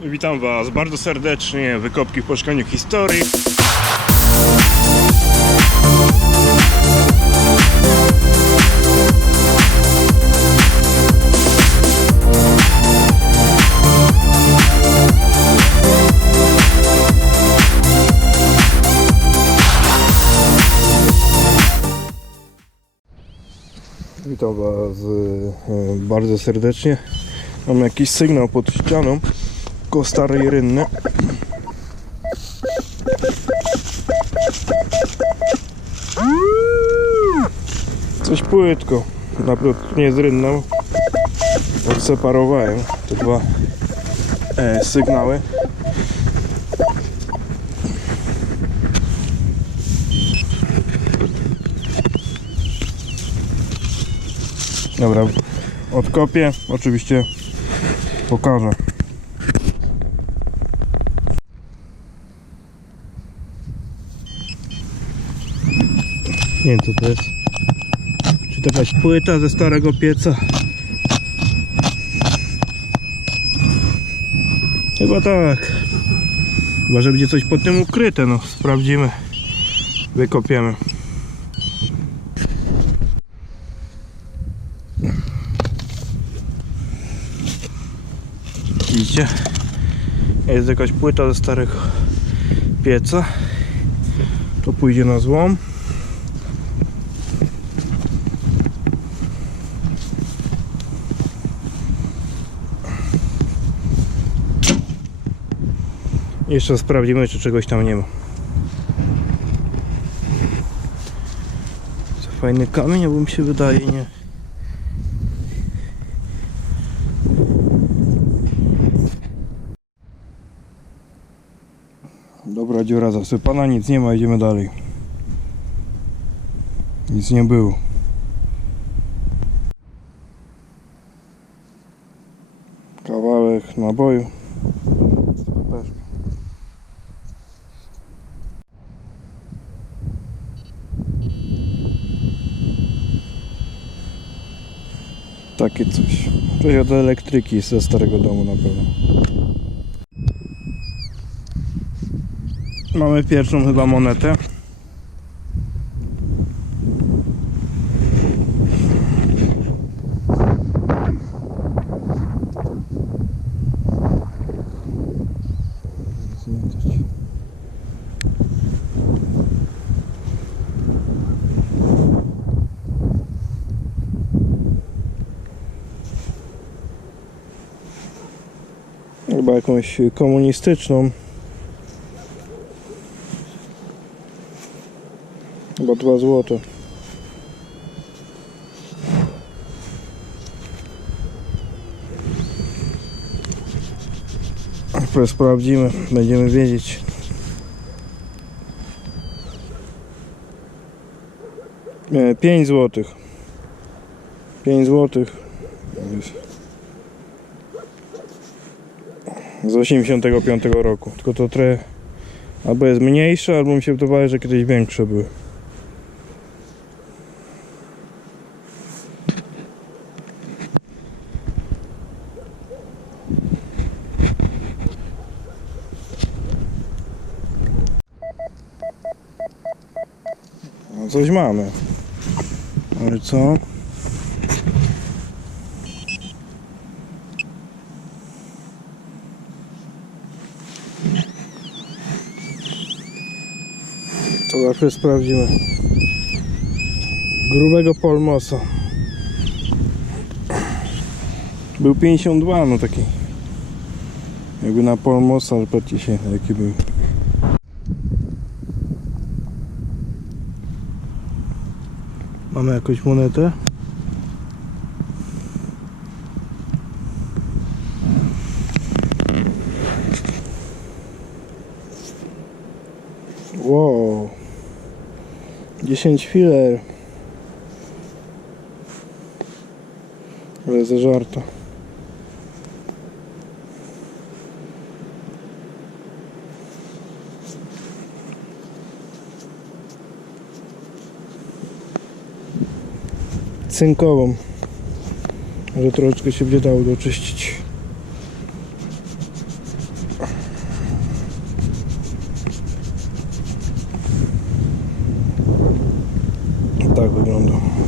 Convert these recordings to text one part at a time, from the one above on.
Witam Was bardzo serdecznie. Wykopki w poszukaniu historii. Witam Was e, bardzo serdecznie. Mam jakiś sygnał pod ścianą koło starej rynny. Coś płytko. Naprawdę nie jest rynną. Odseparowałem te dwa e, sygnały. Dobra, odkopię. Oczywiście pokażę. Nie wiem co to jest. Czy to jakaś płyta ze starego pieca? Chyba tak. Chyba, że będzie coś pod tym ukryte, no sprawdzimy. Wykopiemy. Widzicie? Jest jakaś płyta ze starego pieca. To pójdzie na złom. Jeszcze sprawdzimy, czy czegoś tam nie ma. Co fajny kamień, bo mi się wydaje, nie? Dobra, dziura zasypana, nic nie ma, idziemy dalej. Nic nie było. Kawałek naboju. Takie coś. Coś od elektryki ze starego domu na pewno. Mamy pierwszą chyba monetę. Chyba jakąś komunistyczną. Chyba 2 złote. Sprawdzimy, będziemy wiedzieć. Nie, 5 złotych. 5 złotych. Z 85 roku. Tylko to trochę albo jest mniejsze, albo mi się wydawało, że kiedyś większe były. No coś mamy. Ale co? To zawsze sprawdzimy. Grubego polmosa. Był 52, no taki. Jakby na polmosa, patrzcie się jaki był. Mamy jakąś monetę? 10 filer. Ale zażarta. Cynkową. Może troszeczkę się będzie dało doczyścić.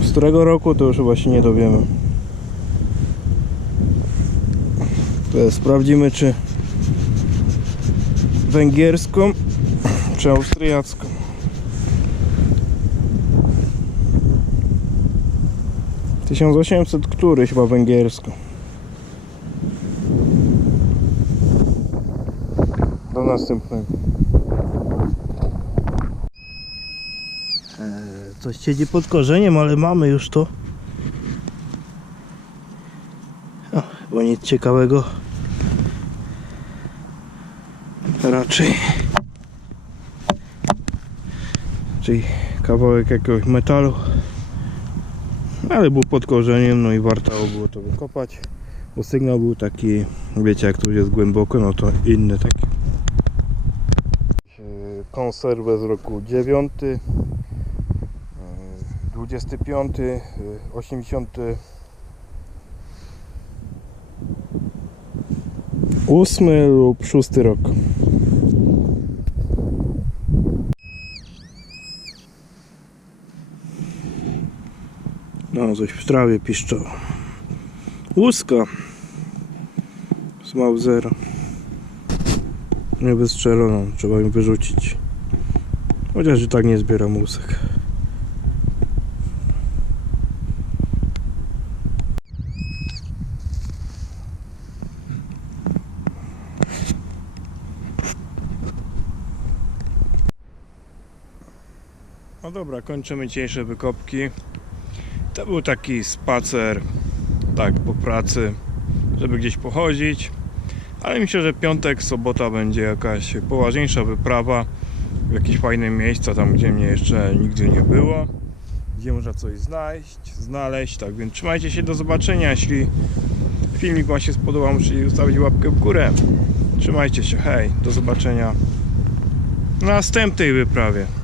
Z którego roku to już chyba się nie dowiemy. To sprawdzimy czy węgierską czy austriacką. Tysiąc osiemset któryś chyba węgierską. Do następnego. Coś siedzi pod korzeniem, ale mamy już to. O, bo nic ciekawego. Raczej. Czyli kawałek jakiegoś metalu. Ale był pod korzeniem, no i warto było to wykopać. Bo sygnał był taki, wiecie jak tu jest głęboko, no to inny taki. Konserwę z roku 9. 25, y, 80. 8 lub 6 rok. No, coś w trawie piszczało. Łuska z Mausera. Nie wystrzeloną, trzeba ją wyrzucić. Chociaż i tak nie zbieram łusek. No dobra, kończymy dzisiejsze wykopki. To był taki spacer, tak po pracy, żeby gdzieś pochodzić. Ale myślę, że piątek, sobota będzie jakaś poważniejsza wyprawa w jakieś fajne miejsca, tam gdzie mnie jeszcze nigdy nie było. Gdzie można coś znaleźć, znaleźć. Tak więc trzymajcie się, do zobaczenia. Jeśli filmik Wam się spodobał, musicie zostawić łapkę w górę. Trzymajcie się, hej, do zobaczenia na następnej wyprawie.